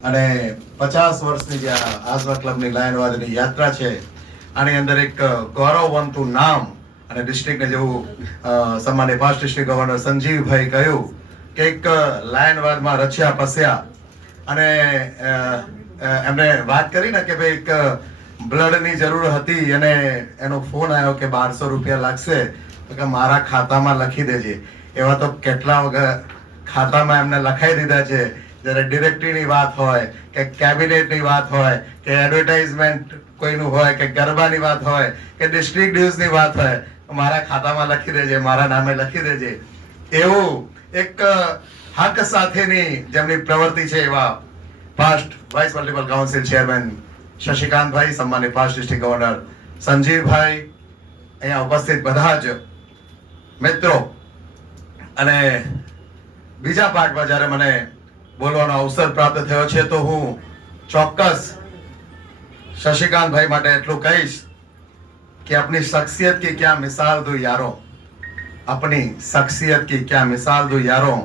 અને 50 વર્ષની જે આઝવા ક્લબની લાયનવાદની યાત્રા છે આની અંદર એક ગૌરવવંતું નામ અને ડિસ્ટ્રિક્ટને જેવું સન્માનીય પાસ્ટ ડિસ્ટ્રિક્ટ ગવર્નર સંજીવભાઈ કહ્યું કે એક લાયનવાદમાં રચ્યા પસ્યા અને એમને વાત કરી ને કે ભાઈ એક બ્લડની જરૂર હતી અને એનો ફોન આવ્યો કે 1200 રૂપિયા લાગશે તો કે મારા ખાતામાં લખી દેજે. એવા તો કેટલા વગર ખાતામાં એમને લખાઈ દીધા છે. જ્યારે ડિરેક્ટરીની વાત હોય કે કેબિનેટની વાત હોય કે એડવર્ટાઇઝમેન્ટ કોઈનું હોય કે ગરબાની વાત હોય કે ડિસ્ટ્રિક્ટ ન્યૂઝની વાત હોય મારા ખાતામાં લખી દેજે, મારા નામે લખી દેજે. એવું એક હક સાથેની જેમની પ્રવૃત્તિ છે એવા past vice multiple council chairman Shashikantbhai, સન્માનીય પાસ્ટ ડિસ્ટ્રિક્ટ ગવર્નર સંજીવભાઈ, અહીંયા ઉપસ્થિત બધા જ મિત્રો, અને બીજા પાર્ટમાં જ્યારે મને બોલવાનો અવસર પ્રાપ્ત થયો છે તો હું ચોક્કસ शशिकांत માટે એટલું કહીશ कि अपनी शख्सियत की क्या मिसाल दूं यारों, अपनी शख्सियत की क्या मिसाल दूं यारों,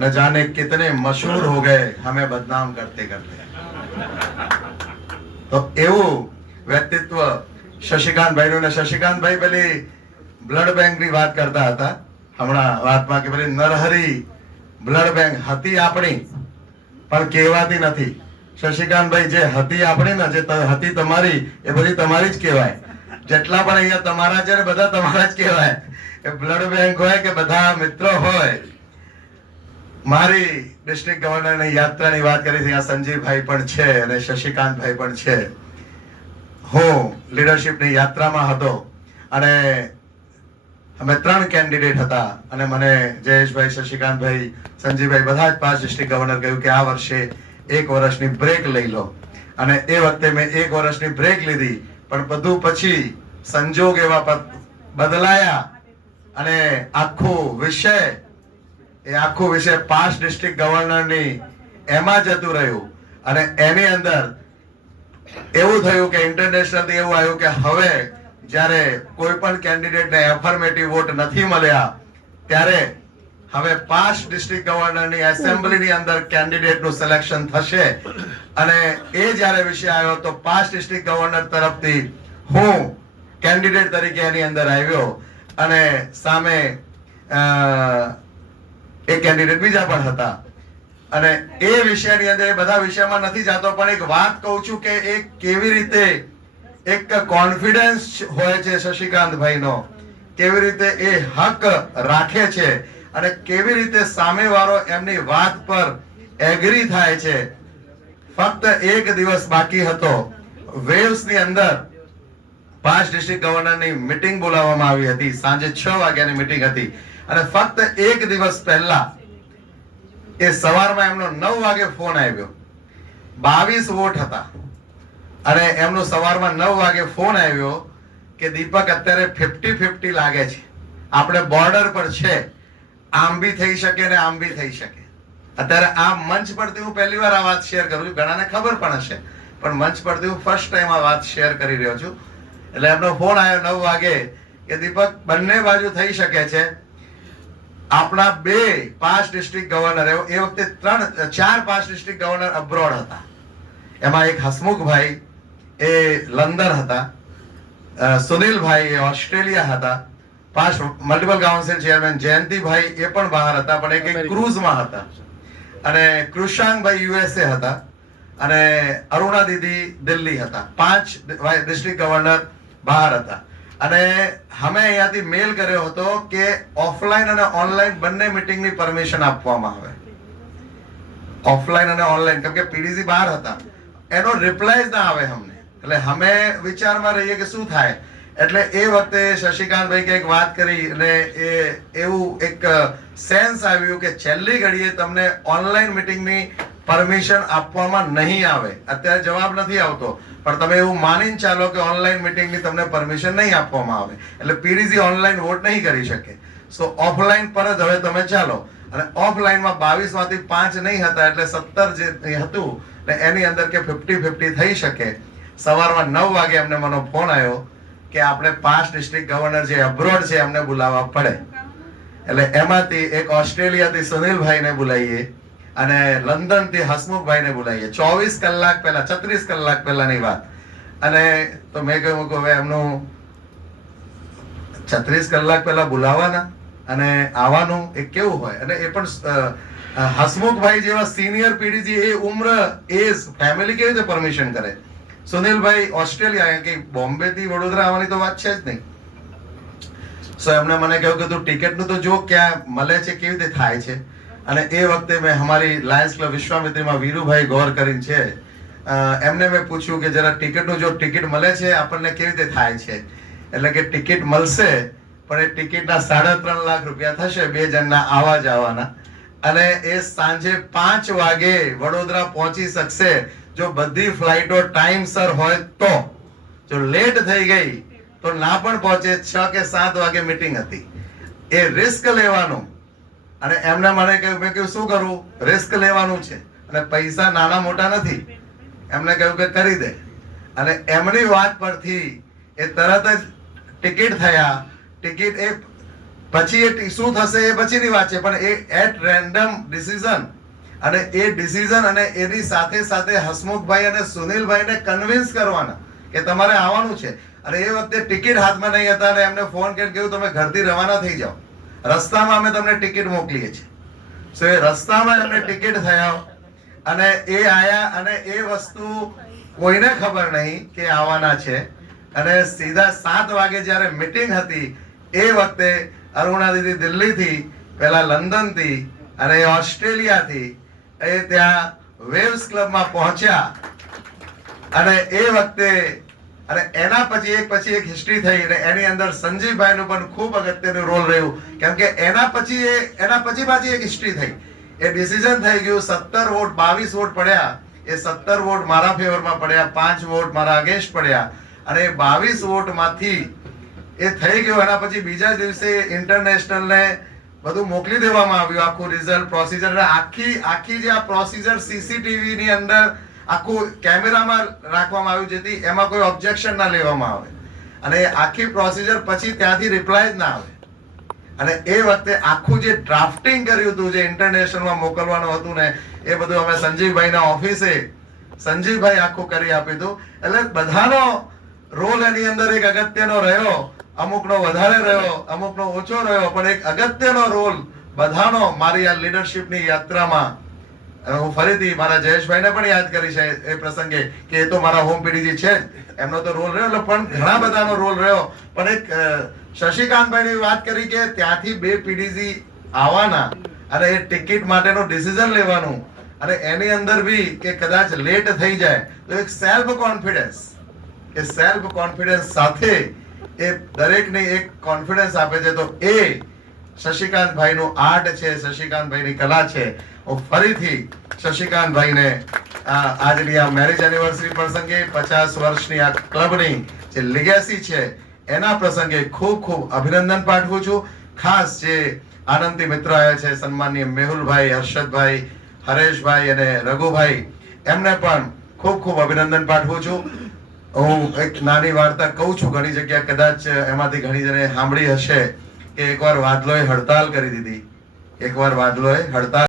न जाने कितने मशहूर हो गए हमें बदनाम करते करते. तो એવું વ્યક્તિત્વ શશિકાંતભાઈ નું. શશિકાંતભાઈ પેલી બ્લડ બેંક ની વાત કરતા હતા હમણાં વાતમાં કે પેલી નરહરી બ્લડ બેંક હતી આપણી પણ કહેવાતી નથી. શશિકાંતભાઈ જે હતી આપણી ને જે હતી તમારી એ બધી તમારી જ કહેવાય. જેટલા પણ અહીંયા તમારા છે બધા તમારા જ કહેવાય. એ બ્લડ બેંક હોય કે બધા મિત્રો હોય. મારી ડિસ્ટ્રિક્ટ ગવર્નરની યાત્રાની વાત કરી છે. સંજીવભાઈ પણ છે અને શશિકાંતભાઈ પણ છે. હું લીડરશિપની યાત્રામાં હતો અને અમે 3 કેન્ડિડેટ હતા અને મને જયેશભાઈ, શશિકાંતભાઈ, સંજીવભાઈ બધા જ 5 ડિસ્ટ્રિક્ટ ગવર્નર કહ્યું કે આ વર્ષે 1 વર્ષની બ્રેક લઈ લો. અને એ વખતે મેં 1 વર્ષની બ્રેક લીધી, પણ બધું પછી સંજોગ એવા બદલાયા અને આખું વિષય પાસ્ટ ડિસ્ટ્રિક્ટ ગવર્નરની એમાં જતું રહ્યું. અને એની અંદર એવું થયું કે ઇન્ટરનેશનલ એવું આવ્યું કે હવે જ્યારે કોઈ પણ કેન્ડિડેટને એફર્મેટિવ વોટ નથી મળ્યા ત્યારે હવે પાસ્ટ ડિસ્ટ્રિક્ટ ગવર્નરની એસેમ્બલીની અંદર કેન્ડિડેટનું સિલેક્શન થશે. અને એ જ્યારે વિષય આવ્યો તો પાસ્ટ ડિસ્ટ્રિક્ટ ગવર્નર તરફથી હું કેન્ડિડેટ તરીકે એની અંદર આવ્યો અને સામે એક કેન્ડિડેટ બીજા પણ હતા. અને એ વિષયની અંદર એ બધા વિષયમાં નથી જતો, પણ એક વાત કહું છું કે એ કેવી રીતે એક કોન્ફિડન્સ હોય છે શશિકાંતભાઈનો, કેવી રીતે એ હક રાખે છે અને કેવી રીતે સામેવાળો એમની વાત પર એગ્રી થાય છે. ફક્ત 1 દિવસ બાકી હતો. વેવ્સની અંદર પાસ્ટ ડિસ્ટ્રિક્ટ ગવર્નરની મીટિંગ બોલાવવામાં આવી હતી. સાંજે 6 વાગ્યાની મીટિંગ હતી અને ફક્ત 1 દિવસ પહેલા એ સવારમાં એમનો 9 વાગે ફોન આવ્યો. 22 વોટ હતા અને એમનો સવારમાં 9 વાગે ફોન આવ્યો કે દીપક અત્યારે 50-50 લાગે છે, આપણે બોર્ડર પર છે, આમ બી થઈ શકે ને આમ બી થઈ શકે. અત્યારે આ મંચ પરથી હું પહેલી વાર આ વાત શેર કરું છું. ઘણાને ખબર પણ હશે, પણ મંચ પરથી હું ફર્સ્ટ ટાઈમ આ વાત શેર કરી રહ્યો છું. એટલે એમનો ફોન આવ્યો 9 વાગે કે દીપક બંને બાજુ થઈ શકે છે. આપણા 2 પાસ્ટ ડિસ્ટ્રિક્ટ ગવર્નર, એ વખતે 4 પાસ્ટ ડિસ્ટ્રિક્ટ ગવર્નર અબ્રોડ હતા. એમાં એક હસમુખભાઈ એ લંડન હતા, સુનિલભાઈ એ ઓસ્ટ્રેલિયા હતા, past multiple council chairman Jayantibhai એ પણ બહાર હતા પણ એક ક્રુઝમાં હતા, અને કૃષાંગભાઈ યુએસએ હતા, અને અરુણા દીદી દિલ્હી હતા. 5 ડિસ્ટ્રિક્ટ ગવર્નર બહાર હતા. અને અમે અહીંયાથી મેલ કર્યો હતો કે ઓફલાઈન અને ઓનલાઈન બંને મીટિંગની પરમિશન આપવામાં આવે. ઓફલાઈન અને ઓનલાઈન, કેમ કે પીડીસી બહાર હતા, એનો રિપ્લાય જ ના આવે અમને. એટલે અમે વિચારમાં રહીએ કે શું થાય. એટલે એ વખતે શશિકાંતભાઈ કંઈક વાત કરી અને એ એવું એક સેન્સ આવ્યું કે છેલ્લી ઘડીએ તમને ઓનલાઈન મીટિંગની પરમિશન આપવામાં નહીં આવે. અત્યારે જવાબ નથી આવતો, પણ તમે એવું માનીને ચાલો કે ઓનલાઈન મીટિંગની તમને પરમિશન નહીં આપવામાં આવે. એટલે પીડીસી ઓનલાઈન વોટ નહીં કરી શકે. સો ઓફલાઈન પર જ હવે તમે ચાલો. અને ઓફલાઈનમાં 22 માંથી 5 નહીં હતા, એટલે 17 જે હતું ને એની અંદર કે 50-50 થઈ શકે. સવારમાં 9 વાગે અમને મને ફોન આવ્યો કે આપણે પાસ્ટ ડિસ્ટ્રિક્ટ ગવર્નર જે અબ્રોડ છે એમને બોલાવવા પડે. એટલે એમાંથી એક ઓસ્ટ્રેલિયાથી સુનિલભાઈને બોલાવીએ અને લંડન થી હસમુખભાઈને બોલાવીએ 24 કલાક પહેલા, 36 કલાક પહેલાની વાત. અને તો મેં કહ્યું કે હવે એમનું 36 કલાક પહેલા બોલાવવાના અને આવવાનું એ કેવું હોય. અને એ પણ હસમુખભાઈ જેવા સિનિયર પીડીજી, એ ઉમ્ર, એજ, ફેમિલી કેવી રીતે પરમિશન કરે. સુનિલભાઈ ઓસ્ટ્રેલિયા, કે બોમ્બે થી વડોદરા આવવાની તો વાત છે જ નહીં. સો એમને મને કહ્યું કે તું ટિકિટનું તો જો ક્યાં મળે છે, કેવી રીતે થાય છે. અને એ વખતે મેં અમારી લાયન્સ ક્લબ વિશ્વામિત્રીમાં વીરુભાઈ ગોર કરીને છે, એમને મેં પૂછ્યું કે જરા ટિકિટનું, જો ટિકિટ મળે છે આપણને કેવી રીતે થાય છે. એટલે કે ટિકિટ મળશે, પણ એ ટિકિટના 3.5 લાખ રૂપિયા થશે 2 જણના આવવા જવાના. અને એ સાંજે 5 વાગે વડોદરા પહોંચી શકશે જો બધી ફ્લાઇટો ટાઈમસર હોય તો. જો લેટ થઈ ગઈ તો ના પણ પહોંચે. 6 કે 7 વાગે મીટિંગ હતી. એ રિસ્ક લેવાનું. અને એમને મને કહ્યું, મેં કહ્યું શું કરવું, રિસ્ક લેવાનું છે અને પૈસા નાના મોટા નથી. એમને કહ્યું કે કરી દે. અને એમની વાત પરથી એ તરત જ ટિકિટ થયા. ટિકિટ એ પછી એ શું થશે એ પછીની વાત છે, પણ એ એટ રેન્ડમ ડિસિઝન. અને એ ડિસિઝન અને એની સાથે સાથે હસમુખભાઈ અને સુનિલભાઈને કન્વિન્સ કરવાના કે તમારે આવવાનું છે. અને એ વખતે ટિકિટ હાથમાં નહીં હતા અને એમને ફોન કરીને કહ્યું તમે ઘરથી રવાના થઈ જાઓ, રસ્તામાં અમે તમને ટિકિટ મોકલીએ છીએ. સો એ રસ્તામાં એમને ટિકિટ થયા અને એ આયા. અને એ વસ્તુ કોઈને ખબર નહીં કે આવવાના છે. અને સીધા 7 વાગે જ્યારે મીટિંગ હતી એ વખતે અરુણા દીદી દિલ્હીથી, પહેલા લંડનથી અને ઓસ્ટ્રેલિયાથી એ ત્યાં વેવ્સ ક્લબમાં પહોંચ્યા. અને એ વખતે અને એના પછી એક હિસ્ટ્રી થઈ. અને એની અંદર સંજીવભાઈનું પણ ખૂબ અગત્યનું રોલ રહ્યું, કેમ કે એના પછી પાછી એક હિસ્ટ્રી થઈ. એ ડિસિઝન થઈ ગયું. 17 વોટ, 22 વોટ પડ્યા. એ 17 વોટ મારા ફેવરમાં પડ્યા, 5 વોટ મારા અગેન્સ્ટ પડ્યા. અને 22 વોટ માંથી એ થઈ ગયો. એના પછી બીજા દિવસે ઇન્ટરનેશનલ ને બધું મોકલી દેવામાં આવ્યું, આખું રિઝલ્ટ, પ્રોસિજર. આખી જે આ પ્રોસિજર સીસીટીવી ની અંદર આખું કેમેરામાં રાખવામાં આવ્યું, જેથી એમાં કોઈ ઓબ્જેક્શન ના લેવામાં આવે. અને આખી પ્રોસિજર પછી ત્યાંથી રિપ્લાય જ ના આવે. અને એ વખતે આખું જે ડ્રાફ્ટિંગ કર્યું હતું, જે ઇન્ટરનેશનલમાં મોકલવાનું હતું ને, એ બધું અમે સંજીવભાઈના ઓફિસે, સંજીવભાઈ આખું કરી આપ્યું હતું. એટલે બધાનો રોલ એની અંદર એક અગત્યનો રહ્યો. અમુકનો વધારે રહ્યો, અમુકનો ઓછો રહ્યો, પણ એક અગત્યનો રોલ બધાનો મારી આ લીડરશિપની યાત્રામાં. હું ફરીથી મારા જયેશભાઈને પણ યાદ કરીશ એ પ્રસંગે કે એ તો મારા હોમ પીડીજી છે, એમનો તો રોલ રહ્યો, પણ ઘણા બધાનો રોલ રહ્યો. પણ એક શશિકાંતભાઈની વાત કરી કે ત્યાંથી 2 પીડીજી આવવાના અને એ ટિકિટ માટેનું ડિસિઝન લેવાનું. અને એની અંદર બી કે કદાચ લેટ થઈ જાય તો એક સેલ્ફ કોન્ફિડન્સ, કે સેલ્ફ કોન્ફિડન્સ સાથે એ દરેકને એક કોન્ફિડન્સ આપે છે. તો એ શશિકાંતભાઈનું આર્ટ છે, શશિકાંતભાઈની કલા છે. હું ફરીથી શશિકાંતભાઈને આજની આ મેરેજ એનિવર્સરી પ્રસંગે 50 વર્ષની આ ક્લબની જે લીગેસી છે એના પ્રસંગે ખૂબ ખૂબ અભિનંદન પાઠવું છું. ખાસ જે આનંદી મિત્ર આવ્યા છે, સન્માનીય મેહુલભાઈ, હર્ષદભાઈ, હરેશભાઈ અને રઘુભાઈ, એમને પણ ખૂબ ખૂબ અભિનંદન પાઠવું છું. હું એક નાની વાર્તા કહું છું, ઘણી જગ્યા કદાચ એમાંથી ઘણી જણે સાંભળી હશે કે એકવાર વાદળોએ હડતાલ કરી દીધી. એકવાર વાદળોએ હડતાલ